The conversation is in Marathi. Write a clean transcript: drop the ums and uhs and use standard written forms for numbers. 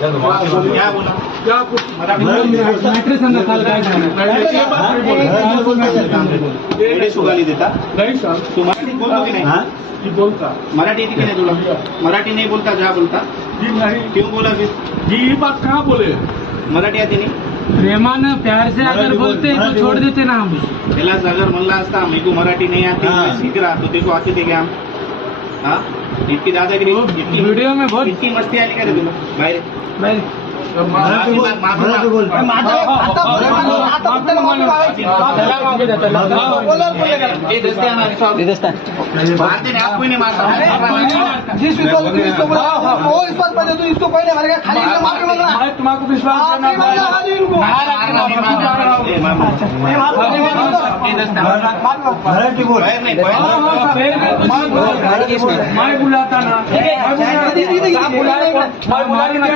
क्या बोला क्या सुगाली देता नहीं सर तू मराठी बोलतो की नाही जी बोलता मराठी येते की नाही तुला मराठी नहीं बोलता जा बोलता जी नहीं क्यों बोला फिर जी ये बात कहाँ बोले मराठी आती नाही प्रेमान प्यार से अगर बोलते तो छोड़ देते ना हम त्यालाच अगर म्हणला असता मेरे को मराठी नहीं आती मैं सीख रहा तो तेको आते थे क्या हम हाँ इतकी दादागिरी वीडियो में बहुत इतकी मस्ती आली का रे तुला बाहेर मराठी बोल मराठी बोल मारते नहीं आपको नहीं मारता जिस विश्वास को इसको बोला वो विश्वास पर तो इसको पहले मारेगा खाली इसको मार के बोल रहा मैं तुम्हारे विश्वास मराठी बोल मैं बुलाता ना मैं बुलाता